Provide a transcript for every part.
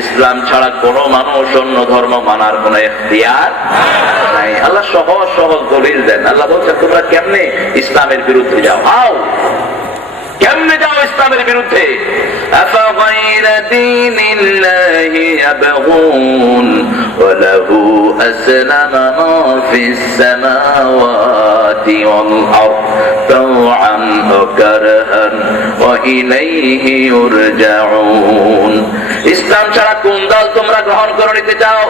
ইসলাম ছাড়া কোনো মানুষ অন্য ধর্ম মানার কোন ইখতিয়ার নাই। আল্লাহ সহজ সহজ দলিল দেন। আল্লাহ বলছেন তোমরা কেমনে ইসলামের বিরুদ্ধে যাও, আও কেমনে যাও ইসলামের বিরুদ্ধে। আফাগায়রা দীনিল্লাহি ইয়াবগুন ওয়া লাহু আসলামা মা ফিস সামাওয়াতি ওয়াল আরদ তাওআন ওয়া কারহান ওয়া ইলাইহি ইউরজাউন। ইসলাম ছাড়া কোন দল তোমরা গ্রহণ করে নিতে চাও?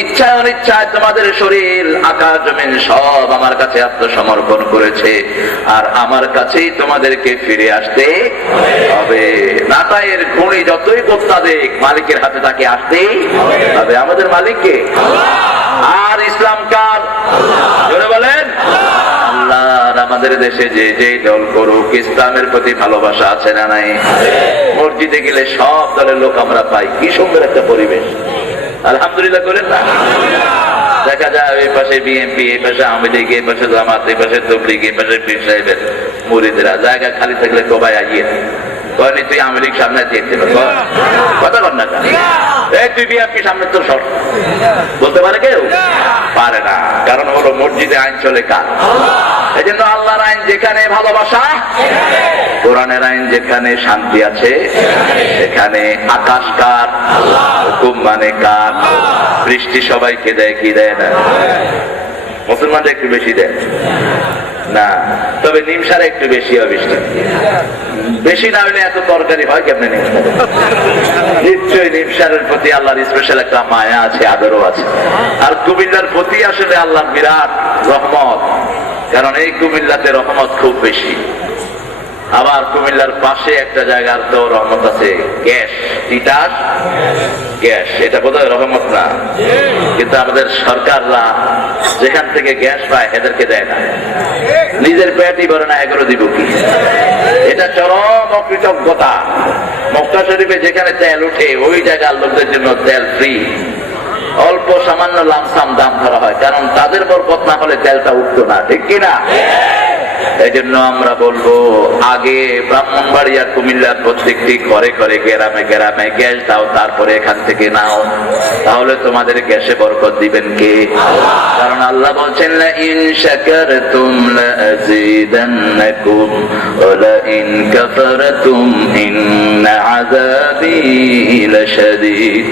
ইচ্ছায় অনিচ্ছায় তোমাদের শরীর আকাশ জমিন সব আমার কাছে আত্মসমর্পণ করেছে, আর আমার কাছেই তোমাদেরকে ফিরে আসতে হবে। নাটায়ের ঘুড়ি যতই কোত্তা দেখ, মালিকের হাতে তাকে আসতেই হবে। আমাদের মালিককে। আর ইসলাম কার? জোরে বলেন। আল্লাহর। আমাদের দেশে যে যে দল করুক, ইসলামের প্রতি ভালোবাসা আছে না নাই? মসজিদে গেলে সব দলের লোক আমরা পাই, কি সুন্দর একটা পরিবেশ। আলহামদুলিল্লাহ করেন না? দেখা যায় এই পাশে বিএনপি, এই পাশে আওয়ামী লীগ, এই পাশে জামাত, এই পাশে তবলিগ, এই পাশে পীর সাহেবের মুরিদরা। জায়গা খালি থাকলে সবাই আগিয়ে কয়নি তুই আওয়ামী লীগ সামনে দেখতে কথা কর না, এই তুই বিএনপি সামনে তোর সর বলতে পারে কেউ? পারে না। কারণ হলো মসজিদে আইন চলে কার? এই জন্য আল্লাহর আইন যেখানে ভালোবাসা, কোরআনের আইন যেখানে শান্তি আছে, সেখানে আকাশ কার? হুকুম মানে কার? বৃষ্টি সবাইকে দেয় কি দেয় না? মুসলমানরা একটু বেশি দেয় না, তবে নিমসারে একটু বেশি হয় বৃষ্টি। বেশি না হলে এত তরকারি হয় কেমনে? নিশ্চয়ই নিমসারের প্রতি আল্লাহর স্পেশাল একটা মায়া আছে, আদরও আছে। আর কুমিল্লার প্রতি আসলে আল্লাহর বিরাট রহমত, কারণ এই কুমিল্লাতে রহমত খুব বেশি। আবার কুমিল্লার পাশে একটা জায়গার তো রহমত আছে, গ্যাস, তিতাস গ্যাস। এটা বোধহয় রহমত না, কিন্তু আমাদের সরকাররা যেখান থেকে গ্যাস পায় এদেরকে দেয় না, নিজের পেটই ভরে না, এগুলো দিব কি? এটা চরম অকৃতজ্ঞতা। মক্কা শরীফে যেখানে তেল উঠে ওই জায়গার লোকদের জন্য তেল ফ্রি, অল্প সামান্য লামসাম দাম ধরা হয়, কারণ তাদের বরকত না হলে তেলটা উঠতো না, ঠিক কিনা? এই জন্য আমরা বলবো আগে ব্রাহ্মণবাড়িয়া কুমিল্লার প্রত্যেকটি ঘরে ঘরে গ্রামে গ্রামে গ্যাস দাও, তারপরে এখান থেকে নাও, তাহলে তোমাদের গ্যাসে বরকত দিবেন কে? কারণ আল্লাহ বলছেন লা ইন শাকারতুম লাযীদান্নাকুম ওয়া লা ইন কাফারতুম ইন্না আযাবী লাশাদীদ।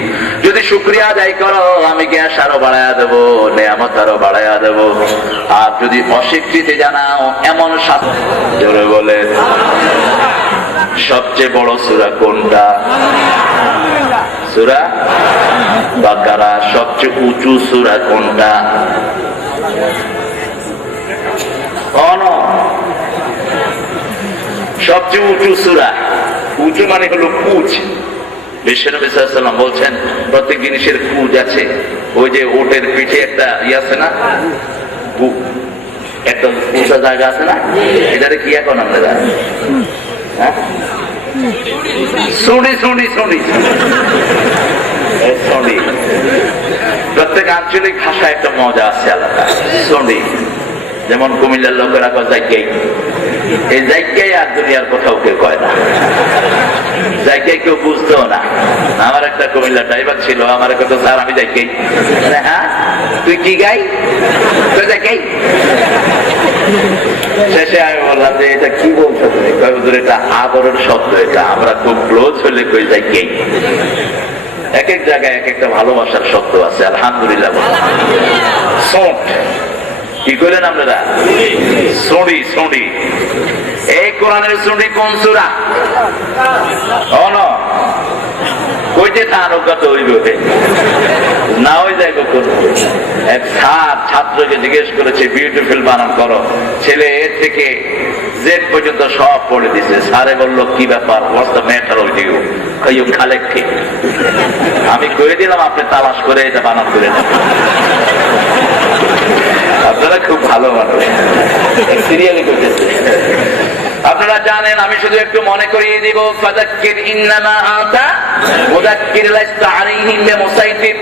যদি শুকরিয়া আদায় করো আমি গ্যাস আরো বাড়ায়া দেবো, নেয়ামত আরো বাড়ায়া দেবো। আর যদি অস্বীকৃতি জানাও এমন শাস্তি। জোরে বলে। সবচেয়ে বড় সূরা কোনটা? সূরা বাকারা। সবচেয়ে উঁচু সূরা কোনটা? সবচেয়ে উঁচু সূরা। উঁচু মানে হলো কুচ। বিশ্বনবী সাল্লাল্লাহু আলাইহি ওয়াসাল্লাম বলছেন প্রত্যেক জিনিসের কুচ আছে। ওই যে ওটের পিঠে একটা ইয়ে আছে না, একটা উঁচা জায়গা আছে না, এটারে কি এখন আমরা জানি? শুনি শুনি শুনি শুনি। প্রত্যেক আঞ্চলিক ভাষা একটা মজা আছে আলাদা। শুনি যেমন কুমিল্লার লোকেরা কয় জায়গায়, এই জায়গায় আর দুনিয়ার কোথাও কেউ কয় না, জায়গায় কেউ বুঝতেও না। আমার একটা কুমিল্লা ড্রাইভার ছিল, আমার কথা স্যার আমি জায়গায়। হ্যাঁ তুই কি গাই? জায়গায়। শেষে আমি বললাম যে এটা কি বলছো তুমি? এটা আদরের শব্দ, এটা আমরা খুব ক্লোজ হলে কই জায়গায়। এক এক জায়গায় এক একটা ভালোবাসার শব্দ আছে। আলহামদুলিল্লাহ। সোট কি করলেন আপনারা? সুড়ি সুড়ি। এই কোরআনের সুড়ি কোন সূরা? কইতে থান অজ্ঞাত হইবে না হয়ে যাইব কোন। এক স্যার ছাত্রকে জিজ্ঞেস করেছে বিউটিফুল বানান করো, ছেলে এর থেকে জেড পর্যন্ত সব পড়ে দিছে। স্যারে বললো কি ব্যাপার? What's the matter with you? You collecting. আমি করে দিলাম, আপনি তালাশ করে এটা বানান করে দেন। আপনারা খুব ভালো মানুষ, সিরিয়ালি করতেছে। আপনারা জানেন, আমি শুধু একটু মনে করিয়ে দিব, ফাযাক্কির ইন্নামা আনতা মুযাক্কির লাস্তা আলাইহিম বিমুসাইতির।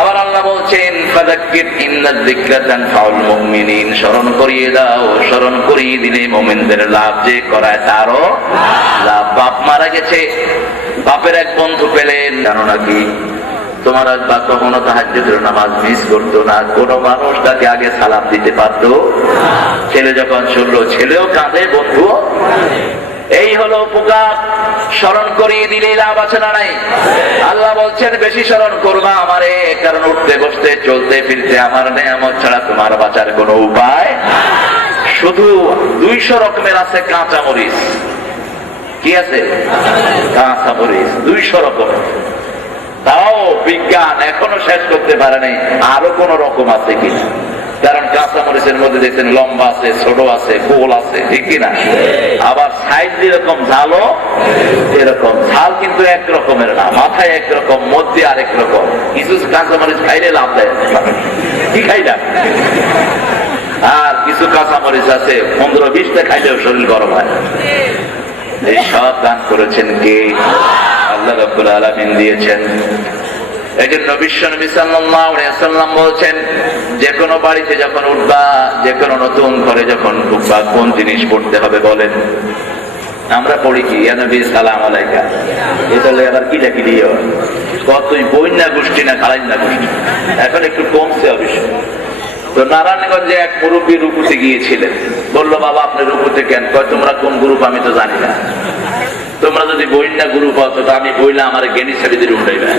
আবার আল্লাহ বলছেন ফাযাক্কির ইন্নায যিকরা তানফাউল মুমিনিন। স্মরণ করিয়ে দাও, স্মরণ করিয়ে দিলে মুমিনদের লাভ যে করায় তারও লাভ। বাপ মারা গেছে, বাপের এক বন্ধু পেলেন, জানো নাকি? তোমার আব্বা কখনো তাহাজ্জুদের নামাজ মিস করতো না, কোন মানুষ তাকে আগে সালাম দিতে পারতো? ছেলে যখন শুনলো, ছেলেও কাঁদে, বন্ধু। এই হলো উপকার। স্মরণ করিয়ে দিলে লাভ আছে না নাই? আল্লাহ বলছেন বেশি স্মরণ করবা আমারে, কারণ উঠতে বসতে চলতে ফিরতে আমার নেয়ামত ছাড়া তোমার বাঁচার কোনো উপায়। শুধু 200 রকমের আছে কাঁচা মরিচ। কি আছে? কাঁচা মরিচ 200 রকম। তাও বিজ্ঞান এখনো শেষ করতে পারে নাই আরো কোন রকম আছে কিনা। কারণ কাঁচা মরিচের মধ্যে দেখছেন লম্বা আছে, ছোট আছে, গোল আছে, ঠিক কিনা? আবার সাইজ যেরকম ঝালও এরকম। ঝাল কিন্তু এক রকমের না, মাথায় একরকম, মধ্যে আরেক রকম। কিছু কাঁচা মরিচ খাইলে লাভ দেয়, কি খাই না। আর কিছু কাঁচা মরিচ আছে 15-20টা খাইলেও শরীর গরম হয়। এই সব দান করেছেন কে? আল্লাহ রাব্বুল আলামিন দিয়েছেন। এই জন্য বিশ্বনবী সাল্লাল্লাহু আলাইহি ওয়াসাল্লাম বলছেন, যে কোনো বাড়িতে যখন উঠবা, যে কোনো নতুন ঘরে যখন ঢুকবা, কোন জিনিস পড়তে হবে বলেন? আমরা পড়ি কি? ইয়া নবী সালাম আলাইকা। এটা আবার কি ডাকি দিও? কতই বইন্না গোষ্ঠী না খালাইন্না গোষ্ঠী, এখন একটু কমছে অবশ্য। তো নারায়ণগঞ্জে এক মুরব্বী রুকুতে গিয়েছিলেন। বললো, বাবা আপনি রুকুতে কেন? কয় তোমরা কোন গ্রুপ আমি তো জানি না। তোমরা যদি বইন্না গ্রুপ হতো তো আমি বইলে আমার জ্ঞানী সাবিদের উঠাইবে,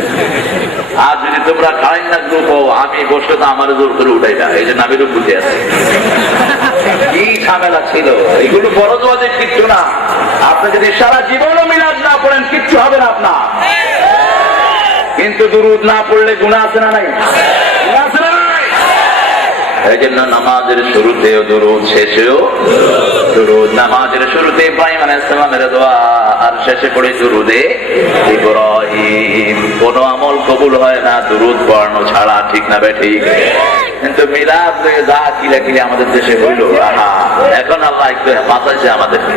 আর যদি তোমরা খালাইন্না গ্রুপ হও আমি বসলে তো আমার জোর করে উঠাইবে। এই যে নামে রুকুতে আছে, কি ঝামেলা ছিল। এগুলো বড় জোয়াদের কিচ্ছু না। আপনি যদি সারা জীবনও মিলাদ না পড়েন কিচ্ছু হবে না আপনার। কিন্তু দুরুদ না পড়লে গুনাহ আছে না নাই? গুনাহ আছে না নাই? এই জন্য নামাজের শুরুতেও দুরুদ, শেষেও দুরুদ। নামাজের শুরুতে ইব্রাহিম আলাইহিস সালামের দোয়া, আর শেষে পড়ে দুরুদে ইব্রাহিম। কোন আমল কবুল হয় না দুরুদ পড়ানো ছাড়া, ঠিক না বে ঠিক? কিন্তু মিলাদ যা কিলাকিলি আমাদের দেশে হইল, আহা, এখন আল্লাহ একটু বাঁচাইছে আমাদেরকে।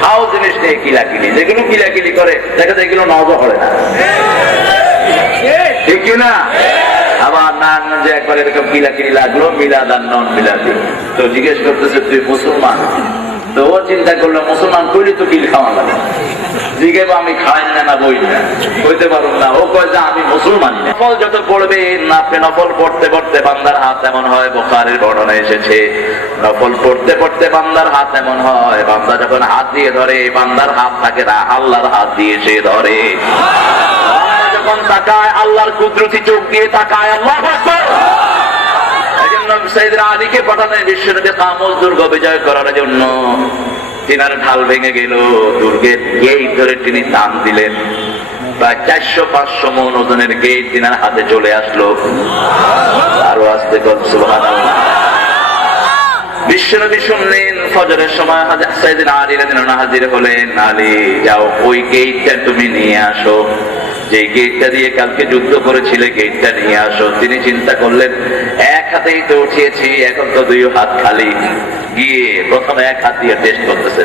খাও জিনিস নিয়ে কিলাকিলি, যেগুলো কিলাকিলি করে দেখা যায় এগুলো নজর পড়ে না, ঠিক কিনা? আবার নারায়ণগঞ্জে একবার এরকম কিলাকিলি লাগলো, মিলাদ আর নন মিলাদি। তো জিজ্ঞেস করতেছে তুই মুসলমান? তো ও চিন্তা করলো মুসলমান কইলে তো কিল খাওয়া লাগে। জিজ্ঞেস আমি খাই না বই না, বইতে পারব না। ও কয় যে আমি মুসলমান। নফল যত পড়বে, আপনি নফল পড়তে পড়তে বান্দার হাত এমন হয়, বুখারীর বর্ণনা এসেছে, নফল পড়তে পড়তে বান্দার হাত এমন হয়, বান্দা যখন হাত দিয়ে ধরে বান্দার হাত থাকে না, আল্লাহর হাত দিয়ে সে ধরে। যখন তাকায় আল্লাহর কুদরতি চোখ দিয়ে তাকায়। আল্লাহু আকবার। এজন্য সাইয়েদনা আলীকে পাঠালেন বিশ্বনবী কামুজ দুর্গ বিজয় করার জন্য। তিনার ঢাল ভেঙে গেল, দুর্গের গেট ধরে তিনি টান দিলেন। প্রায় 400-500 মণ ওজনের গেট তিনার হাতে চলে আসলো। আরো আসতে কর সুবহানাল্লাহ। বিশ্বনবী শুনলেন, ফজরের সময় সাইয়েদনা আলী রাদিয়াল্লাহু আনহু হাজির হলেন। আলী যাও ওই গেটটা তুমি নিয়ে আসো, যে গেটটা দিয়ে কালকে যুদ্ধ করেছিলে গেটটা নিয়ে আসো। তিনি চিন্তা করলেন এক হাতেই তো উঠিয়েছি, এখন তো 2 হাত খালি। গিয়ে প্রথমে 1 হাত দিয়ে টেস্ট করতেছে,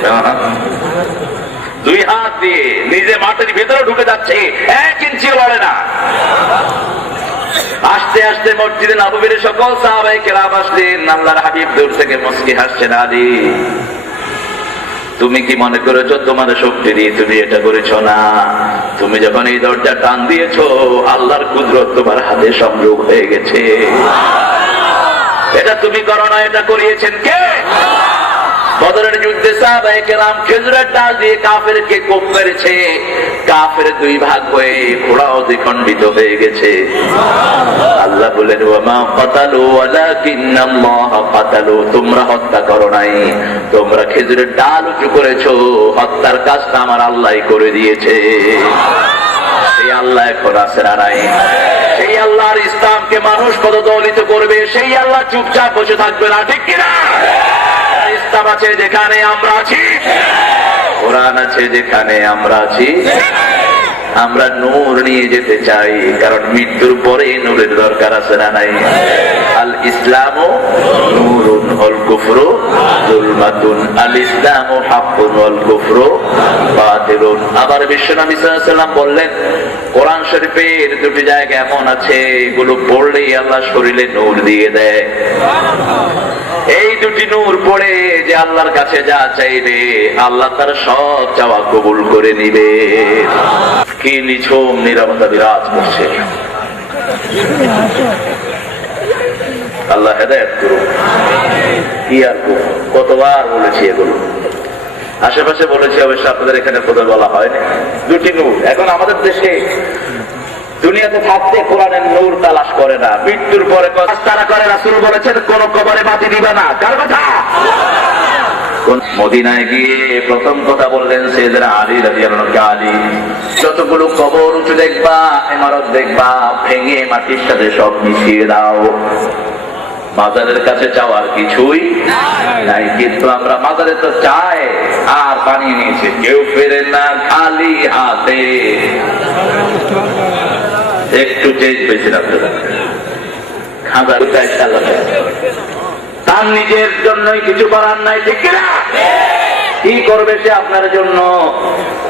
2 হাত দিয়ে নিজে মাটির ভেতরে ঢুকে যাচ্ছে, 1 ইঞ্চিও লড়ে না। আস্তে আস্তে মসজিদে নববীর সকল সাহাবায়ে কেরাম আসলেন। আল্লাহর হাবিব দূর থেকে মুস্কি হাসছেন। আলী তুমি কি মনে করেছো তোমার শক্তি দিয়ে তুমি এটা করেছো? না, তুমি যখন এই দরজা টান দিয়েছো আল্লাহর কুদরত তোমার হাতে সংযোগ হয়ে গেছে। এটা তুমি করো না, এটা করিয়েছেন কে? বদরের যুদ্ধে সাহাবায়ে কেরাম খেজুরের ডাল দিয়ে কাফেরকে কোপ মেরেছে। কাফের 2 ভাগ হয়ে ঘোড়াও দ্বিখণ্ডিত হয়ে গেছে। আল্লাহ বলেন ওয়ামা কাতালু ওয়ালাকিন্নাল্লাহ কাতালু। তোমরা হত্যা করো নাই, তোমরা খেজুরের ডাল উঁচু করেছো। হত্যার কাজটা আমার আল্লাহই করে দিয়েছে। সেই আল্লাহ এখন আছে না নাই? সেই আল্লাহর ইসলামকে মানুষ কত দলিত করবে, সেই আল্লাহ চুপচাপ বসে থাকবে না, ঠিক কিনা? ইসলাম আছে যেখানে আমরা আছি, কোরআন আছে যেখানে আমরা আছি, আমরা নূর নিয়ে যেতে চাই। কারণ মৃত্যুর পরে নূরের দরকার আছে না নাই? আল ইসলামু নূরুন ওয়াল কুফরু যুলমাতুন। আল ইসলামু হাক্কুন ওয়াল কুফরু বাতিলুন। আবার বিশ্বনবী সাল্লাল্লাহু আলাইহি ওয়াসাল্লাম বললেন, কোরআন শরীফের 2টি জায়গা এমন আছে এগুলো পড়লেই আল্লাহ শরীরে নূর দিয়ে দেয়। এই 2টি নূর পড়ে যে আল্লাহর কাছে যা চাইবে আল্লাহ তার সব চাওয়া কবুল করে নিবে। কি নিঝুম নীরবতা বিরাজ করছে। আল্লাহ হেদায়েত করুন। কি আর কতবার বলেছি এগুলো, আশেপাশে বলেছি, অবশ্য আপনাদের এখানে কোথাও বলা হয়নি। দুটি নূর এখন আমাদের দেশে দুনিয়াতে থাকতে কোরআনের নূর তালাশ করে না, মৃত্যুর পরে তারা করে। রাসূল বলেছেন কোন কবরে মাটি দিবা না। কার কথা? মদিনায় গিয়ে প্রথম কথা বললেন সাইয়েদনা আলী রাদিয়াল্লাহু আনহু, আলী যতগুলো কবর উঁচু দেখবা, ইমারত দেখবা, ভেঙে মাটির সাথে সব মিশিয়ে দাও। মাজারের কাছে চাওয়ার কিছুই নাই, কিন্তু আমরা মাজারে তো চাই আর বানিয়ে নিয়েছে। কেউ ফেরে না খালি হাতে। একটু চেঞ্জ পেয়েছেন আপনারা, খাঁজার তার নিজের জন্যই কিছু করার নাই, ঠিক কিনা? কি করবে সে আপনার জন্য?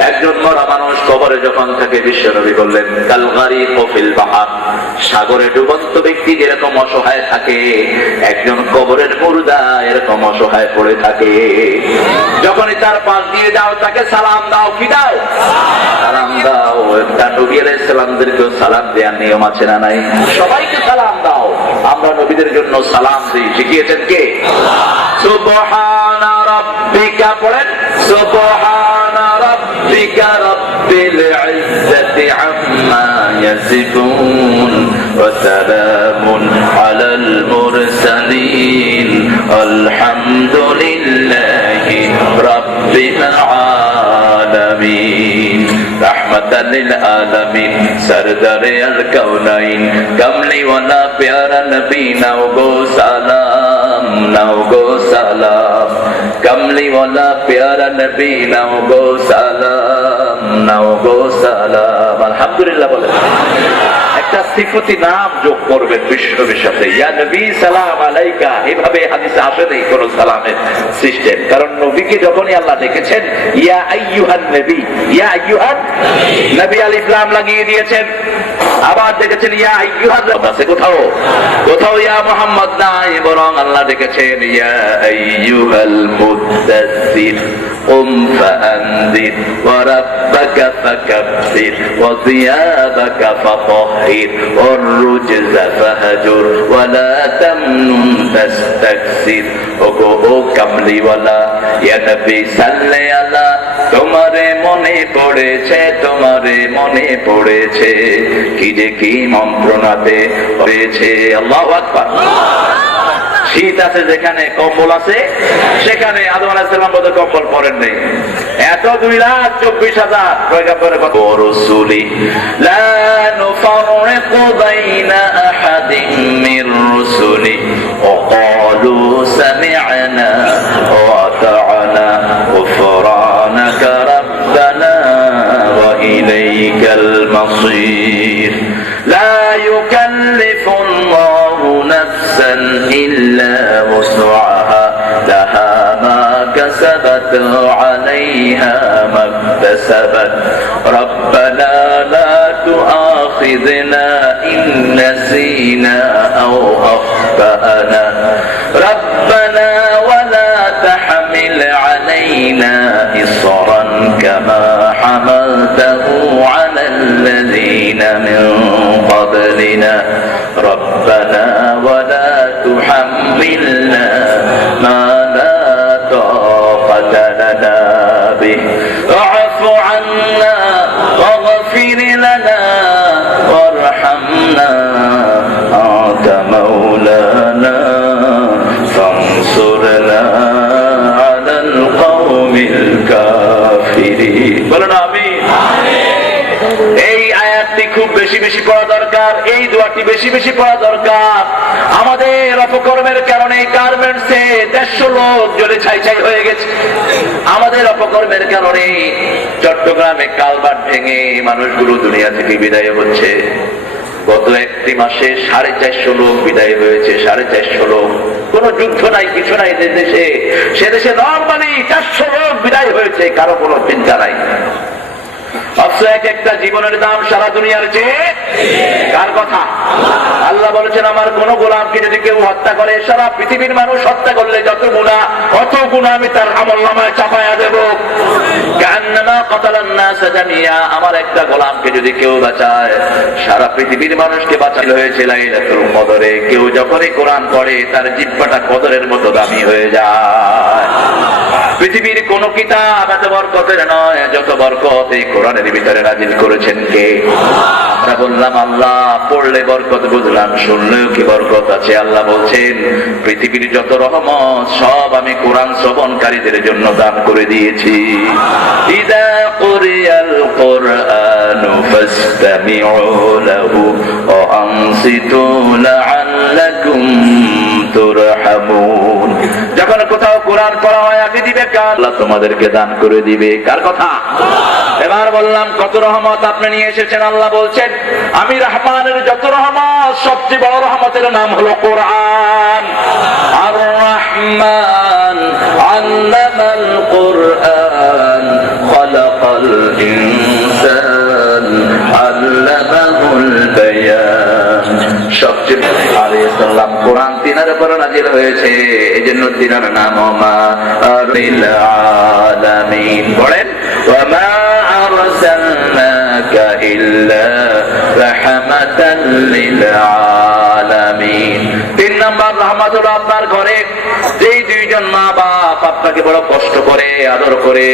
একজন মরা মানুষ কবরে যখন থাকে, বিশ্বনবী বললেন কাল গারিক ফিল বাহর, সাগরে ডুবন্ত ব্যক্তি যেরকম অসহায় থাকে, একজন কবরের মুর্দা এরকম অসহায় পড়ে থাকে। যখনই তার পাশ দিয়ে যাও, তাকে সালাম দাও। কি দাও? সালাম দাও। একটা নবী আলাইহিস সালামদেরকেও সালাম দেওয়ার নিয়ম আছে না নাই? সবাইকে সালাম দাও। আমরা নবীদের জন্য সালাম দিই, শিখিয়েছেন কে? সুবহানা রাব্বিকা, পড়েন সুবহানা রাব্বিকা রাব্বিল ইজ্জাতি আম্মা ইয়াসিফুন ওয়া সালামুন আলাল মুরসালিন আলহামদুলিল্লাহি রাব্বিল আলামিন। रहमतन लिल आलमीन, सरदारे अल कौनाइन, कमली वाला प्यारा नबी, नाओ गो सलाम, नाओ गो सलाम। कमली वाला प्यारा नबी, नाओ गो सलाम, नाओ गो सलाम। अल्हम्दुलिल्लाह बोले। একটা সিফতি নাম যোগ করবেন বিশ্বনবীর সাথে, ইয়া নবী সালাম আলাইকা। এভাবে হাদিসে আসে নেই কোন সালামের সিস্টেম, কারণ নবীকে যখনই আল্লাহ ডেকেছেন ইয়া আইয়ুহান নবী, ইয়া আইয়ুহান নবী, আলিফ লাম লাগিয়ে দিয়েছেন। আবার ডেকেছেন ইয়া আইয়ুহান, আছে কোথাও? কোথাও ইয়া মুহাম্মদ নাই, বরং আল্লাহ ডেকেছেন ইয়া আইয়ুহাল মুদ্দাসসির কুম ফাআনদির ওয়া রাব্বাকা ফাকাব্বির ওয়া সিয়াবাকা ফাতাহহির ওয়ার রুজজা ফাহজুর ওয়া লা তামনুন তাস্তাকসির। ওগো ও কামলিওয়ালা, ইয়া নবী সাল্লি আলা, তোমারে মনে পড়েছে, তোমারে মনে পড়েছে, কি যে কি মন্ত্রণাতে হয়েছে। আল্লাহু আকবার। শীত আছে যেখানে, কম্বল আছে সেখানে। আদম আলাইহিস সালাম বোধহয় কম্বল পরেন নেই। এত 2,24,000 পয়গম্বরের কথা। রাসূলি লা নুফাররিকু বাইনা আহাদিন মির রুসুলি ওয়া ক্বালু সামি'না ওয়া আতা'না গুফরানাকা রাব্বানা ওয়া ইলাইকাল মাসীর। লা ইউকাল্লিফুল্লাহু নাফসান ইল্লা وسعها لها ما كسبت وعليها ما اكتسبت ربنا لا تؤاخذنا إن نسينا أو أخطأنا ربنا ولا تحمل علينا إصرا كما حملته على الذين من قبلنا ربنا ولا تحملنا ما لا طاقة لنا به واعف عنا واغفر لنا وارحمنا أنت مولانا فانصرنا على القوم الكافرين। বলুন আমিন। এই আয়াতটি খুব বেশি বেশি পড়া দরকার, এই দোয়াটি বেশি বেশি পড়া দরকার। আমাদের অপকর্মের কারণে গার্মেন্টসে 150 লোক জ্বলে ছাই ছাই হয়ে গেছে। আমাদের অপকর্মের কারণে চট্টগ্রামে কালভার্ট ভেঙে মানুষগুলো দুনিয়া থেকে বিদায় হচ্ছে। গত একটি মাসে 450 লোক বিদায় হয়েছে। 450 লোক। কোন যুদ্ধ নাই, কিছু নাই দেশে। সে দেশে নরমালি 400 লোক বিদায় হয়েছে, কারো কোনো চিন্তা নাই। অথচ এক একটা জীবনের দাম সারা দুনিয়ার চেয়ে। কার কথা? আল্লাহ আল্লাহ বলেছেন আমার কোন গোলামকে যদি কেউ হত্যা করে, সারা পৃথিবীর মানুষ হত্যা করলে যত গুনাহ, অত গুনাহ আমি তার আমলনামায় চাপায়া দেব। কান্নামা কাতালান নাস জামিয়া, আমার একটা গোলামকে যদি কেউ বাঁচায়, সারা পৃথিবীর মানুষকে বাঁচানো হয়েছে লাইলাতুল কদরে। কেউ যখনই কোরআন পড়ে তার জিহ্বাটা কদরের মতো দামি হয়ে যায়। পৃথিবীর কোন কিতাব এত বরকতের নয় যত বরকত এই কোরআনের ভিতরে নাজিল করেছেন কে? আমরা বললাম আল্লাহ, পড়লে বরকত বুঝলাম, শুনলেও কি বরকত আছে? আল্লাহ বলছেন পৃথিবীর যত রহমত সব আমি কোরআন শ্রবণকারীদের জন্য দান করে দিয়েছি। ইযা কুরিয়াল কুরআনু ফাসতামিউ লাহু ওয়া আনসিতু লাআল্লাকুম তুরহামুন। যখন কোথাও কোরআন পড়া হয় আগে দিবে কার? আল্লাহ তোমাদেরকে দান করে দিবে। কার কথা? এবার বললাম কত রহমত আপনি নিয়ে এসেছেন। আল্লাহ বলছেন আমি রহমানের যত রহমত সবচেয়ে বড় রহমতের নাম হলো কোরআন। আর রহমান আল্লামাল কোরআন খালাকাল ইনসান আল্লামাহুল বায়ান। সবচেয়ে আলাইহিস সালাম কোরআন তিনার উপর নাযিল হয়েছে, এজন্য তিনার নাম মাআরিল আলামিন। বলেন ওয়া মা আরসালনাকা ইল্লা রাহমাতাল লিল আলামিন। তিন নাম্বার রহমত হলো আপনার ঘরে যেই দুইজন মা বাপ আপনাকে বড় কষ্ট করে আদর করে,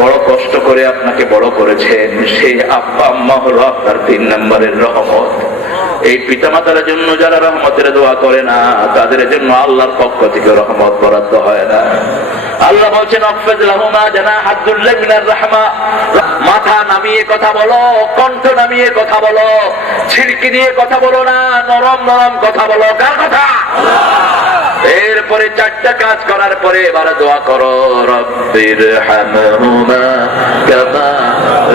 বড় কষ্ট করে আপনাকে বড় করেছেন, সেই আব্বা আম্মা হলো আপনার তিন নম্বরের রহমত। এই পিতামাতার জন্য যারা রহমতের দোয়া করে না, তাদের জন্য আল্লাহর পক্ষ থেকে রহমত বরাদ্দ হয় না। আল্লাহ বলছেন আফিজ লাহুমা জানাহাতুল্লাহ মিনার রাহমা, মাথা নামিয়ে কথা বলো, কণ্ঠ নামিয়ে কথা বলো, ছিড়কি দিয়ে কথা বলো না, নরম নরম কথা বলো। কার কথা? এরপরে চারটা কাজ করার পরে এবার দোয়া করো, রব্বির হামহুমা কামা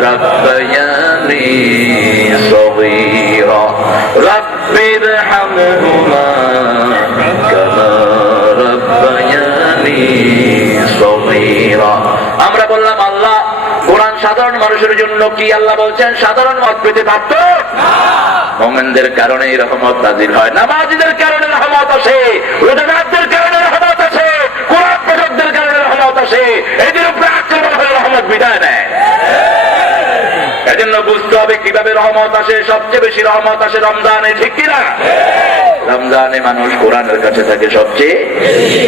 রাব্বায়ানি সগীরা, রব্বির হামহুমা কামা রাব্বায়ানি সগীরা। আমরা বললাম আল্লাহ কোরআন সাধারণ মানুষের জন্য কি? আল্লাহ বলছেন সাধারণ মত পেতে পারত না। মুমিনদের কারণে রহমত নাযিল হয়, নামাজীদের কারণে রহমত আসে, রোজাদারদের কারণে রহমত আসে, কোরআন পঠকদের কারণে রহমত আসে। এদের উপরে আক্রমণ হয়ে রহমত বিদায় নেয়। এজন্য বুঝতে হবে কিভাবে রহমত আসে। সবচেয়ে বেশি রহমত আসে রমজানে, ঠিক কিনা? রমজানে মানুষ কোরআনের কাছে থাকে সবচেয়ে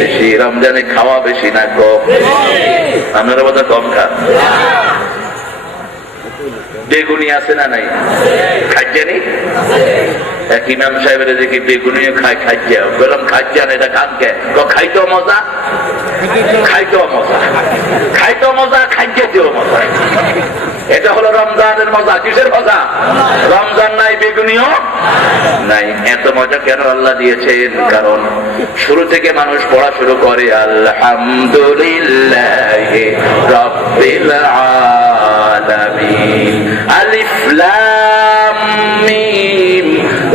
বেশি। রমজানে খাওয়া বেশি না কম? আপনারা বোধ কম খান। বেগুনি আছে না নাই? খাইজানি এক ইমাম সাহেবের দেখি বেগুনিও খায়, খাইজা বললাম খাইজান এটা খান কে? খাইতেও মজা, খাইতেও মজা, খাইতেও মজা, খাইতেও মজা। এটা হলো রমজানের মজা। কিসের মজা? রমজান নাই, বেগুনিও নাই। এত মজা কেন আল্লাহ দিয়েছেন? কারণ শুরু থেকে মানুষ পড়া শুরু করে আলহামদুলিল্লাহি রাব্বিল আলামিন, আলিফ লাম মিম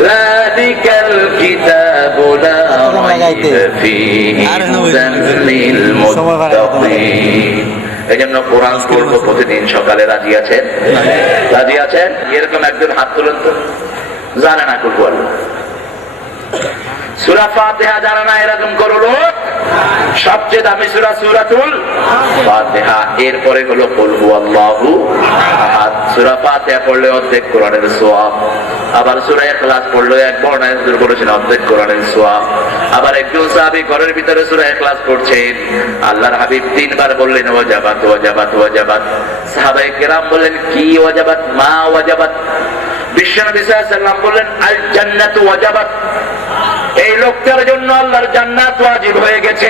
যালিকাল কিতাবু লা রাইবা ফীহি হুদাল লিল মুত্তাকিন। এজন্য কোরআন পড়বো প্রতিদিন সকালে। রাজি আছেন? রাজি আছেন? এরকম একজন হাত তুলেন তো। জানে না করবো সূরা ফাতিহা জানে না, এরকম করো লোক। সবচেয়ে দামি সূরা সূরাতুল ফাতিহা, এরপরে হলো কুল হুয়াল্লাহু আহাদ। সূরা ফাতিহা পড়লে অর্ধেক কোরআনের সওয়াব। আবার সূরা ইখলাস পড়লে এক বর্ণায় হুজুর বলেছেন অর্ধেক কোরআনের সওয়াব। আবার একজন সাহাবী ঘরের ভিতরে সূরা ইখলাস পড়ছেন, আল্লাহর হাবিব তিনবার বললেন ওয়াজাবাত ওয়াজাবাত ওয়াজাবাত। সাহাবায়ে কেরাম বললেন কি ওয়াজাবাত? মা ওয়াজাবাত? বিশ্বনবী সাল্লাল্লাহু আলাইহি ওয়াসাল্লাম বললেন আল জান্নাতু ওয়াজাবাত, এই লোকটার জন্য আল্লাহর জান্নাত ওয়াজিব হয়ে গেছে।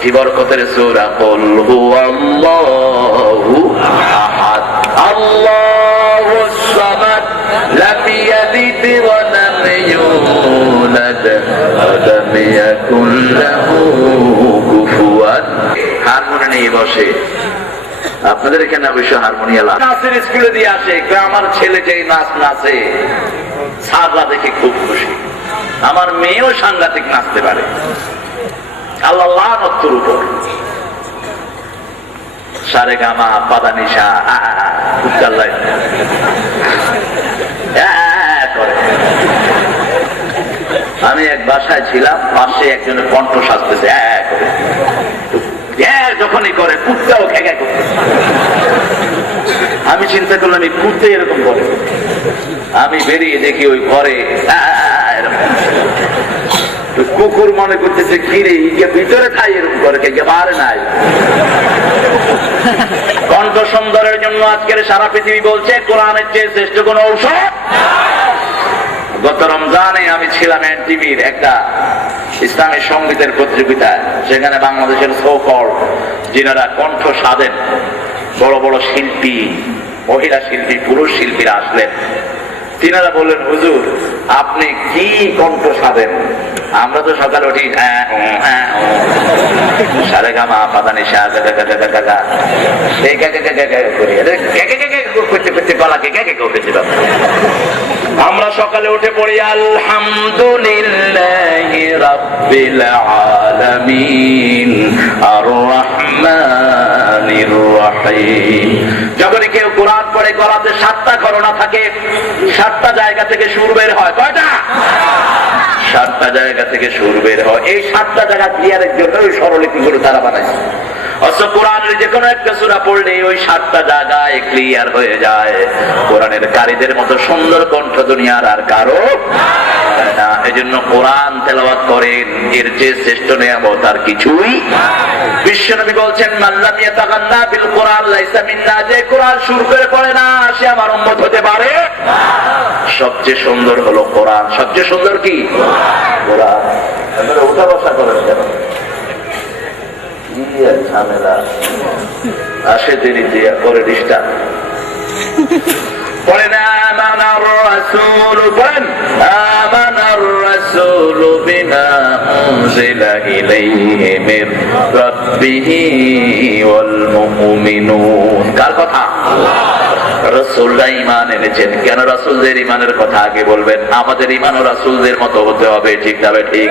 কি বরকতের সূরা! কুল হুয়াল্লাহু আহাদ, আল্লাহুস সামাদ, লাম ইয়ালিদ ওয়া লাম ইউলাদ ওয়া লাম ইয়াকুল লাহু কুফুয়ান। হারমোনি নিয়ে বসে, আপনাদের এখানে অবশ্য হারমোনিয়াম নাচের স্কুলে দিয়ে আসে। আমার ছেলে যেই নাচ নাচে সাররা দেখে খুব খুশি। আমার মেয়েও সাংঘাতিক নাচতে পারে। আল্লাহ লানতের উপর। সারে গামা পাদানিশা করে বাসায় ছিলাম, পাশে একজনের কণ্ঠ সাজতেছে, যখনই করে কুত্তাও খেগে করতে। আমি চিন্তা করলাম এই কুত্তে এরকম করে। আমি বেরিয়ে দেখি ওই ঘরে কুকুর মনে করতেছে কিরে ভিতরে খাই এরকম করে, কে বাহারে নাই। কণ্ঠ সুন্দরের জন্য আজকের সারা পৃথিবী বলছে কোরআনের চেয়ে শ্রেষ্ঠ কোন ঔষধ। গত রমজানে আমি ছিলাম এনটিভির একটা ইসলামী সঙ্গীতের প্রতিযোগিতায়। সেখানে বাংলাদেশের সো-কল্ড যিনারা কণ্ঠ সাধেন, বড় বড় শিল্পী, মহিলা শিল্পী, পুরুষ শিল্পীরা আসলেন। তিনারা বললেন, হুজুর আপনি কি কণ্ঠ সাধেন? আমরা তো সকালে উঠি সারে গামা পাদানি আমরা সকালে উঠে পড়ি আলহামদুলিল্লাহি রাব্বিল আলামিন আর রহমানির রহিম। যখনই কেউ কোরআন পড়ে গলাতে 7টা ঘরনা থাকে, 7টা জায়গা থেকে সুর বের হয়। কয়টা? 7টা জায়গা থেকে সুর বের হয়। এই 7টা জায়গা ক্লিয়ারের জন্য ওই স্বরলিপিগুলো তারা বানাইছে। অথচ কোরআনের যে কোনো একটা সূরা পড়লে ওই 7টা জায়গায় ক্লিয়ার হয়ে যায়। কোরআনের কারীদের মতো সুন্দর কণ্ঠ দুনিয়ার আর কারো না। এই জন্য কোরআন তেলাওয়াত করেন, এর যে শ্রেষ্ঠ নিয়ামত আর কিছুই। বিশ্বনবী বলছেন, মাল্লাম ইয়াতাগান্না বিল কোরআন লাইসা মিন্না। যে কোরআন সুর করে পড়ে না সে আমার উম্মত হতে পারে। সবচেয়ে সুন্দর হলো কোরআন। সবচেয়ে সুন্দর কি? কোরআন। আপনারা উঠা বসা করেন কেন? ঝামেলা আসে দেরি দিয়া করে ডিস্টার্ব পড়ে না। আমানার রাসূল, বলেন আমানার রাসূল বিমা উনজিলা ইলাইহি মির রাব্বিহি ওয়াল মুমিনুন। কার কথা? রাসূলরা ঈমান এনেছেন। কেন রাসূলদের ঈমানের কথা আগে বলবেন? আমাদের ঈমানও রাসূলদের মতো হতে হবে, ঠিক না ঠিক?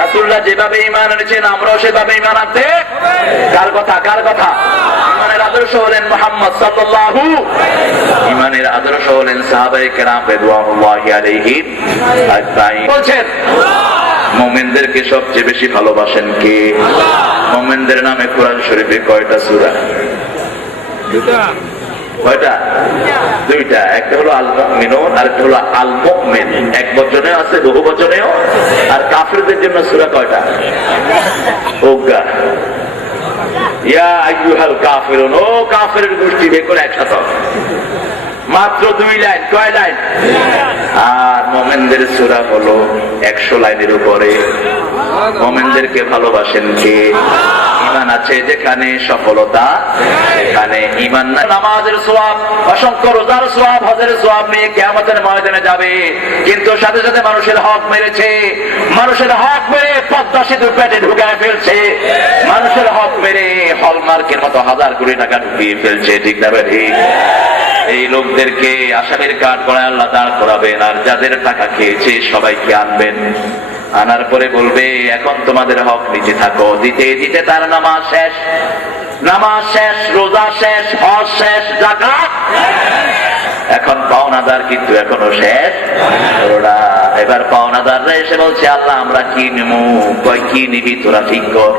রাসূলরা যেভাবে ঈমান এনেছেন আমরাও সেভাবে ঈমান আনতে। কার কথা? কার কথা? ঈমানের আদর্শ হলেন মুহাম্মদ সাল্লাল্লাহু। ঈমানের আদর্শ হলেন সাহাবায়ে কেরাম রিদওয়ানুল্লাহি আলাইহিম আজমাইন। বলছেন মুমিনদেরকে সবচেয়ে বেশি ভালোবাসেন কে? মুমিনদের নামে কোরআন শরীফে কয়টা সূরা? কয়টা? 2টা। একটা হলো আল মুমিনুন আর একটা হলো আল মুমিন। এক বচনেও আছে, বহু বচনেও। আর কাফিরদের জন্য সূরা কয়টা? ওগা ইয়া আইয়ুহাল কাফিরুন। ও কাফিরের গোষ্ঠী, বের একসাথে মাত্র 2 লাইন। কয় লাইন? আর মুমিনদের সূরা হলো 100 লাইনের উপরে। মুমিনদেরকে ভালোবাসেন কে? ঈমান আছে যেখানে সফলতা সেখানে ঈমান না। নামাজের সওয়াব, অসংখ্য রোজার সওয়াব, হজের সওয়াব নিয়ে কিয়ামতের ময়দানে যাবে, কিন্তু সাথে সাথে মানুষের হক মেরেছে। মানুষের হক মেরে পদ্মা সেতু পেটে ঢুকায় ফেলছে। মানুষের হক মেরে হলমার্কের মতো 1000 কোটি টাকা ঢুকিয়ে ফেলছে, ঠিক না ঠিক? এই লোকদেরকে আসামির কাঠ করে আল্লাহ দাঁড় করাবেন। আর যাদের টাকা খেয়েছে সবাইকে আনবেন। আনার পরে বলবে, এখন তোমাদের হক নিচে থাকো। দিতে দিতে তার নামাজ শেষ, নামাজ শেষ, রোজা শেষ, হজ শেষ, যাকাত এখন পাওনাদার কিন্তু এখনো শেষ হলো না। এবার পাওনাদাররা এসে বলছে, আল্লাহ আমরা কি নেব? কয় কি নিবি তোরা ঠিক কর।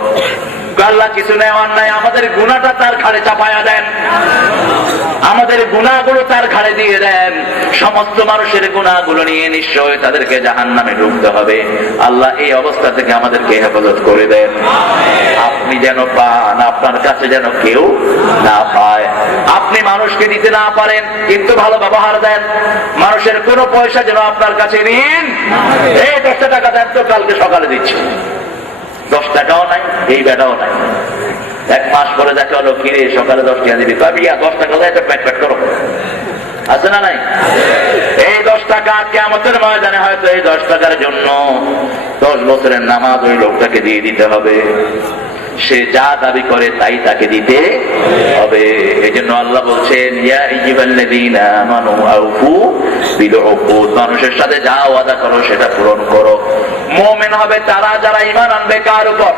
আল্লাহ কিছু নেওয়ার নাই, আমাদের গুনাহটা তার ঘাড়ে চাপায়া দেন, আমাদের গুনাহগুলো তার ঘাড়ে দিয়ে দেন। সমস্ত মানুষের গুনাহগুলো নিয়ে নিশ্চয় তাদেরকে জাহান্নামে ঢুকতে হবে। আল্লাহ এই অবস্থা থেকে আমাদেরকে হেফাজত করে দেন। আপনি যেন পান, আপনার কাছে যেন কেউ না পায়। আপনি মানুষকে দিতে না পারেন কিন্তু ভালো ব্যবহার দেন। মানুষের কোনো পয়সা যেন আপনার কাছে ঋণ, এই 10 টাকা দেন তো কালকে সকালে দিচ্ছি, 10 টাকাও নাই, এই বেটাও নাই। 1 মাস পরে দেখা হলো, কিরে সকালে 10 টাকা দিবি? পাবিয়া 10 টাকা দেয় তো প্যাট প্যাট করো, আছে না নাই? এই 10 টাকা কিয়ামতের ময়দানে হয়তো এই 10 টাকার জন্য 10 বছরের নামাজ ওই লোকটাকে দিয়ে দিতে হবে। সে যা দাবি করে তাই তাকে দিতে হবে। এই জন্য আল্লাহ বলছেন, ইয়া আইয়ুহাল্লাযীনা আমানু আউফু বিল উকুদ। মানুষের সাথে যা ওয়াদা করো সেটা পূরণ করো। মুমিন হবে তারা যারা ঈমান আনবে কার উপর?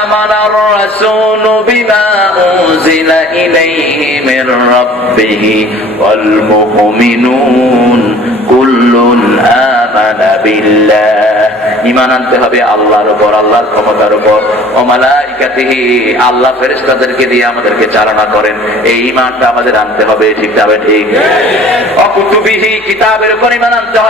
আমানার রাসূলু বিমা উনজিলা ইলাইহি মির রাব্বিহি ওয়াল মুমিনুন কুল্লুন আমানা বিল্লাহ। ঈমান আনতে হবে আল্লাহর উপর, আল্লাহর ক্ষমতার উপর। ও মালাইকাতিহি, আল্লাহ ফেরেশতাদেরকে দিয়ে আমাদেরকে চালনা করেন, এই ঈমানটা আমাদের আনতে হবে। ঠিক তবে ঠিক। ও কুতুবিহি, কিতাবের উপর ঈমান আনতে হবে।